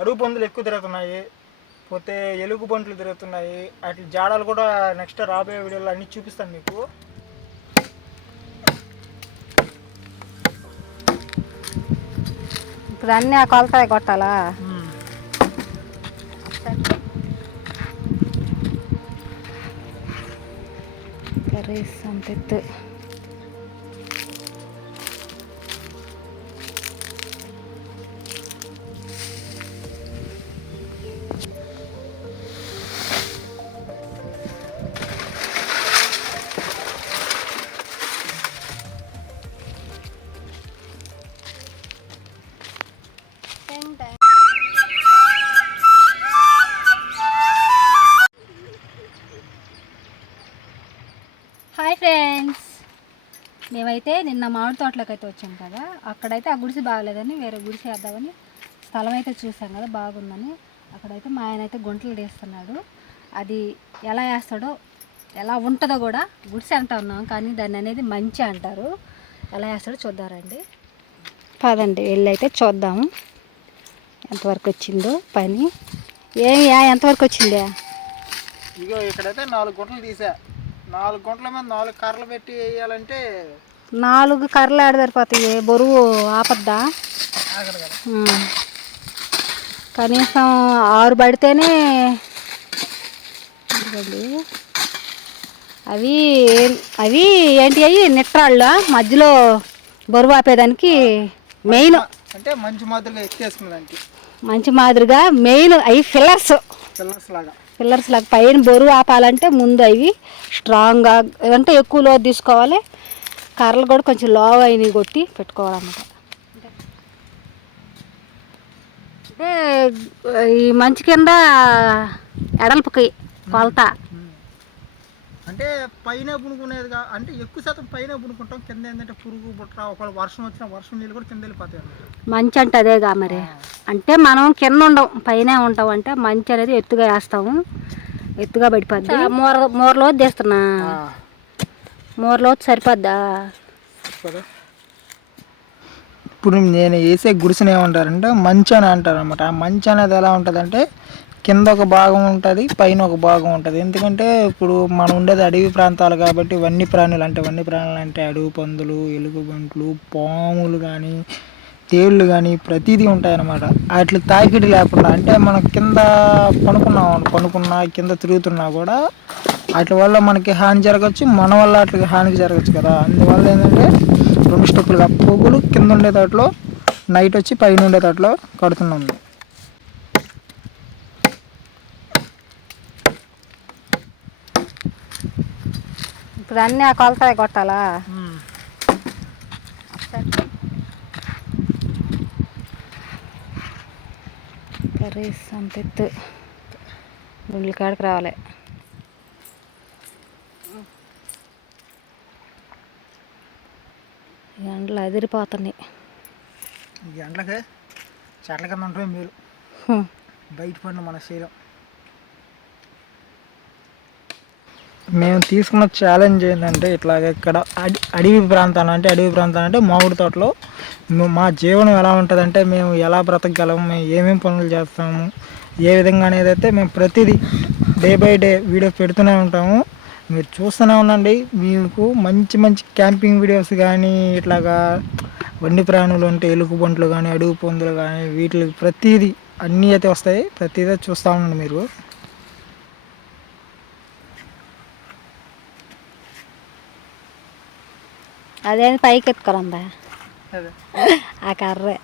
అడుగు పందులు ఎక్కువ తిరుగుతున్నాయి, పోతే ఎలుగు బంట్లు తిరుగుతున్నాయి. వాటి జాడాలు కూడా నెక్స్ట్ రాబోయే వీడియోలో అన్నీ చూపిస్తాను మీకు. ఇప్పుడు అన్నీ ఆ కొలత కొట్టాలా? కర్రీస్ అంత హాయ్ ఫ్రెండ్స్, మేమైతే నిన్న మామిడి తోటలోకి అయితే వచ్చాం కదా. అక్కడైతే ఆ గుడిసె బాగలేదని వేరే గుడిసె వేద్దామని స్థలం అయితే చూసాం కదా, బాగుందని. అక్కడైతే మా ఆయన అయితే గుంటలు తీస్తున్నాడు. అది ఎలా వేస్తాడో ఎలా ఉంటుందో కూడా, గుడిసె అంటా ఉన్నాం కానీ దాన్ని అనేది మంచి అంటారు. ఎలా వేస్తాడో చూద్దారండి. పదండి వెళ్ళి అయితే చూద్దాము ఎంతవరకు వచ్చిందో పని. ఎంతవరకు వచ్చిందే? ఇగో ఇక్కడైతే 4 గుంటలు తీసా. 4 గుంటల మీద 4 కర్రలు పెట్టి వేయాలంటే 4 కర్రలు ఆడ సరిపోతాయి, బరువు ఆపద్దా? కనీసం 6 పడితేనే. అవి అవి ఏంటి, అవి నిట్రాళ్ళ మధ్యలో బరువు ఆపేదానికి మెయిన్. అంటే మంచి మాదిరిగా ఎక్కేసుకునేదానికి మంచి మాదిరిగా మెయిన్ అవి పిల్లర్స్ లాగా పైన బరువు ఆపాలంటే ముందు అవి స్ట్రాంగ్గా అంటే ఎక్కువ లోతు తీసుకోవాలి. కర్రలు కూడా కొంచెం లోగా అయినవి కొట్టి పెట్టుకోవాలన్నమాట. అంటే ఈ మంచి కింద ఎడల్పుకి కొలత అంటే పైన పునుకునేదిగా, అంటే ఎక్కువ శాతం పైన పునుకుంటాం. కింద ఏంటంటే పురుగు బుట్ర, ఒకవేళ వర్షం వచ్చిన వర్షం నీళ్ళు కూడా కింద వెళ్ళిపోతాయి. మంచి అంటే అదేగా మరి. అంటే మనం కింద ఉండం పైనే ఉంటాం. అంటే మంచి అనేది ఎత్తుగా వేస్తాము, ఎత్తుగా పడిపోద్ది. మూరలో తీస్తున్నా, మూరలో సరిపోద్దా? ఇప్పుడు నేను వేసే గుడిసెని ఏమంటారంటే మంచి అని అంటారు అనమాట. ఆ మంచి అనేది ఎలా ఉంటుందంటే కింద ఒక భాగం ఉంటుంది, పైన ఒక భాగం ఉంటుంది. ఎందుకంటే ఇప్పుడు మనం ఉండేది అడవి ప్రాంతాలు కాబట్టి వన్యప్రాణులు అంటే అడవి పందులు, ఎలుగుబంట్లు, పాములు కానీ తేళ్ళు కానీ ప్రతిదీ ఉంటాయన్నమాట. వాటి తాకిడి లేకుండా, అంటే మనం కింద పనుకున్నా కింద తిరుగుతున్నా కూడా వాటి వల్ల మనకి హాని జరగచ్చు, మన వల్ల వాటికి హానికి జరగచ్చు కదా. అందువల్ల ఏంటంటే 2 స్టెప్పులుగా పొగులు కింద ఉండే దాంట్లో, నైట్ వచ్చి పైన ఉండే దాంట్లో కడుతున్నాము. ఇప్పుడు అన్నీ ఆ కొలత కొట్టాలా? కర్రీస్ అంత ఎత్తు గుండెల కాడికి రావాలి. ఎండలు అదిరిపోతున్నాయి. ఈ ఎండలకి చెట్ల కింద ఉంటే మీరు బయట పడిన మన శరీరం. మేము తీసుకున్న ఛాలెంజ్ ఏంటంటే ఇట్లాగ ఇక్కడ అడవి ప్రాంతాలు అంటే మామిడి తోటలో మా జీవనం ఎలా ఉంటుందంటే మేము ఎలా బ్రతకగలము, మేము ఏమేమి పనులు చేస్తాము, ఏ విధంగా అనేది అయితే మేము ప్రతిదీ డే బై డే వీడియో పెడుతూనే ఉంటాము. మీరు చూస్తూనే ఉండండి. మీకు మంచి మంచి క్యాంపింగ్ వీడియోస్ కానీ, ఇట్లాగా వన్యప్రాణులు అంటే ఎలుగుబంట్లు కానీ, అడవి పందులు కానీ, వీటికి ప్రతిదీ అన్నీ అయితే వస్తాయి. ప్రతిదీ చూస్తూ ఉండండి మీరు. అదేంటి పైకి ఎత్తుకోరందా ఆ కర్రే?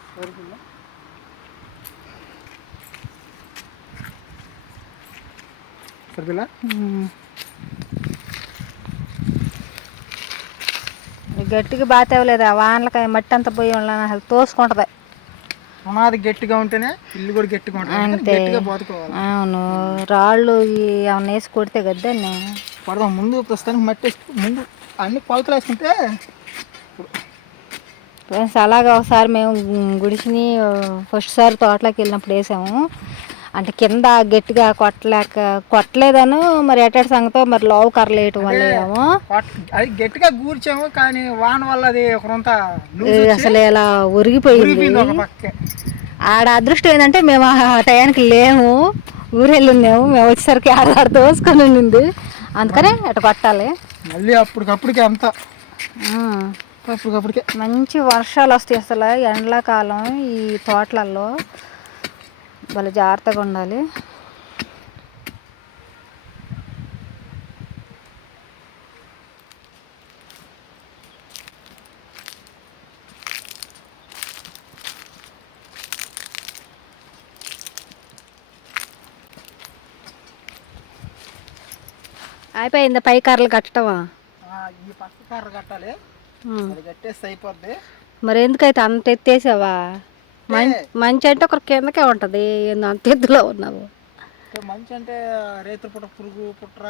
గట్టిగా బాగా తేవలేదు. వానలకి మట్టి అంతా పోయి అసలు తోసుకుంటది. పునాది గట్టిగా ఉంటేనే ఇల్లు కూడా గట్టిగా ఉంటుంది. అవును, రాళ్ళు ఏమన్నా వేసి కొడితే కదా పడదాం. ముందు ప్రస్తుతానికి మట్టి ముందు అన్ని కొలతలు వేసుకుంటే. ఫ్రెండ్స్, అలాగా ఒకసారి మేము గుడిసిని ఫస్ట్ సారి తోటలోకి వెళ్ళినప్పుడు వేసాము. అంటే కింద గట్టిగా కొట్టలేదను మరి ఎట్టటి సంగతో మరి లోవు కర్రలు వేయటం వల్ల ఏమో అది గట్టిగా కూర్చాము, కానీ వాన వల్ల అది ఒకరంతా అసలు ఇలా ఒరిగిపోయింది. ఆడ అదృష్టం ఏంటంటే మేము ఆ టయానికి లేము, ఊరెళ్ళున్నాము. మేము వచ్చేసరికి ఆడ దోసుకొని ఉండింది, అందుకనే అటు కొట్టాలి. మళ్ళీ అప్పటికప్పటికే అంతా అప్పటికప్పటికే మంచి వర్షాలు వస్తాయి. అసలు ఎండాకాలం ఈ తోటలలో భలే జాగ్రత్తగా ఉండాలి. అయిపోయింది పై కర్రలు కట్టడమా? ఈ పక్క కర్ర కట్టాలి, అది కట్టేస్తే అయిపోద్ది. మరి ఎందుకైతే అంత ఎత్తేసావా? మంచి అంటే ఒక కిందకే ఉంటుంది, అంత ఎత్తులో ఉన్నావు. మంచి అంటే రేతుల పుట్ట, పురుగు పుట్ర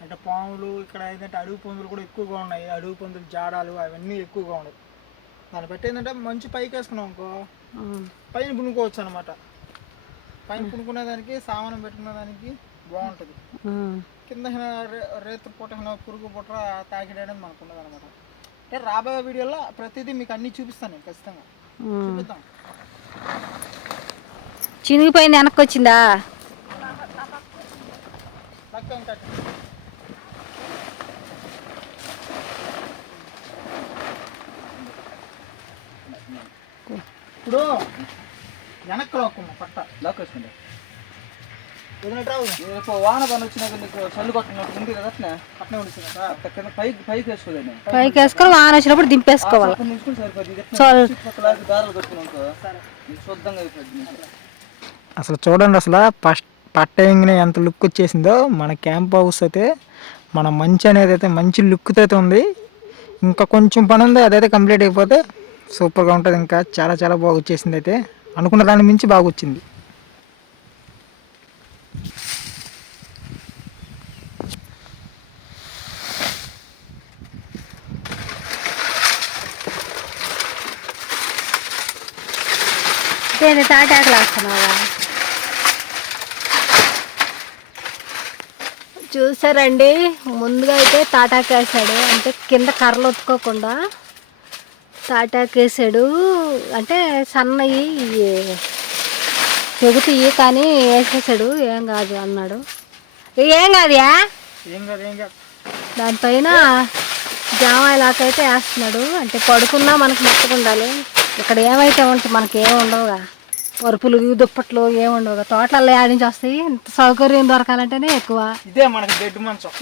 అంటే పాములు, ఇక్కడ ఏంటంటే అడుగు పందులు కూడా ఎక్కువగా ఉన్నాయి. అడుగు పందులు జాడాలు అవన్నీ ఎక్కువగా ఉన్నాయి. దాన్ని బట్టి ఏంటంటే మంచి పైకి వేసుకున్నాం అనుకో పైన పునుకోవచ్చు అనమాట. పైన పునుకునే దానికి సామానం పెట్టుకునే దానికి బాగుంటుంది. కింద రేతుల పుట్ట పురుగు పుట్ర తాకిడనేది మనకు ఉండదు అనమాట. అంటే రాబోయే వీడియోలో ప్రతిదీ మీకు అన్నీ చూపిస్తాను నేను ఖచ్చితంగా. చూపిద్దాం. చినిగిపోయింది, వెనక్కి వచ్చిందా? ఇప్పుడు వెనక్కి లాక్కున్నా పట్ట లాక్కొచ్చుకుంటా. వాన పని వచ్చినాక నీకు చల్లు కొట్టినట్టు ఉంది కదా, అట్నే అట్నే ఉంటుంది. పైకి వేసుకోలేదు, పైకి వేసుకొని వాన వచ్చినప్పుడు దింపేసుకోవాలి. దారాలు కట్టుకున్నాక శుద్ధంగా అయిపోయింది. అసలు చూడండి, అసలు పట్ట ఎంగిన ఎంత లుక్ వచ్చేసిందో. మన క్యాంప్ హౌస్ అయితే మన మంచి అనేది అయితే మంచి లుక్తో అయితే ఉంది. ఇంకా కొంచెం పని ఉంది, అదైతే కంప్లీట్ అయిపోతే సూపర్గా ఉంటుంది. ఇంకా చాలా చాలా బాగా వచ్చేసింది, అయితే అనుకున్న దాని మించి బాగా వచ్చింది. తాటాకులు వేస్తున్నావా? చూసారండి, ముందుగా అయితే తాటాకు వేసాడు, అంటే కింద కర్రలు ఒత్తుకోకుండా తాటాకు వేసాడు. అంటే సన్నవి తెగుతాయి కానీ వేసేసాడు. ఏం కాదు అన్నాడు. ఏం కాదుయా, దానిపైన జామాయిలాకైతే వేస్తున్నాడు. అంటే పడుకున్నా మనకు మెత్తగా ఉండాలి. ఇక్కడ ఏమైతే ఉంటుంది మనకి ఏమి ఉండవుగా, పరుపులు దుప్పట్లు ఏమి ఉండవుగా. తోటలలో యాడ్ నుంచి వస్తాయి. సౌకర్యం దొరకాలంటేనే ఎక్కువ. ఇదే మనకి బెడ్ మంచం.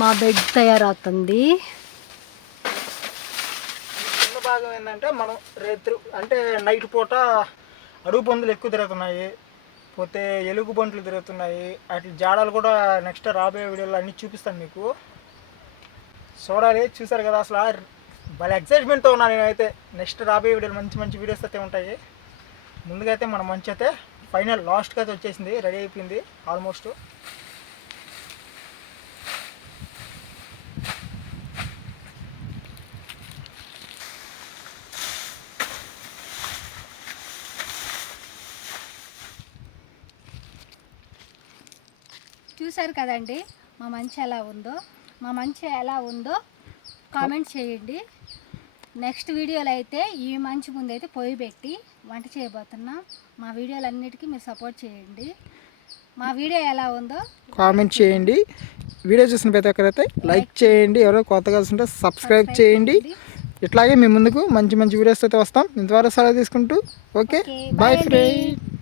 మా బెడ్ తయారవుతుంది. చిన్న భాగం ఏంటంటే మనం రేత్రి అంటే నైట్ పూట అడుగు పందులు ఎక్కువ తిరుగుతున్నాయి, పోతే ఎలుగు బంట్లు తిరుగుతున్నాయి. వాటి జాడాలు కూడా నెక్స్ట్ రాబోయే వీడియోలో అన్నీ చూపిస్తాను మీకు. చూడాలి. చూసారు కదా, అసలు భలే ఎక్సైట్మెంట్తో ఉన్నాను నేనైతే. నెక్స్ట్ రాబోయే వీడియోలు మంచి మంచి వీడియోస్ అయితే ఉంటాయి. ముందుగా అయితే మన మంచి అయితే ఫైనల్ లాస్ట్కి అయితే వచ్చేసింది, రెడీ అయిపోయింది ఆల్మోస్ట్. చూసారు కదండి మా మంచి ఎలా ఉందో. మా మంచి ఎలా ఉందో కామెంట్ చేయండి. నెక్స్ట్ వీడియోలో అయితే ఈ మంచి ముందు అయితే పొయ్యి పెట్టి వంట చేయబోతున్నాం. మా వీడియోలన్నిటికీ మీరు సపోర్ట్ చేయండి. మా వీడియో ఎలా ఉందో కామెంట్ చేయండి. వీడియో చూసిన ప్రతి ఒక్కరైతే లైక్ చేయండి. ఎవరో కొత్తగా చూస్తుంటే సబ్స్క్రైబ్ చేయండి. ఇట్లాగే మీ ముందుకు మంచి మంచి వీడియోస్ అయితే వస్తాం. ఇంతవరకు సెలవు తీసుకుంటూ ఓకే, బాయ్ ఫ్రెండ్.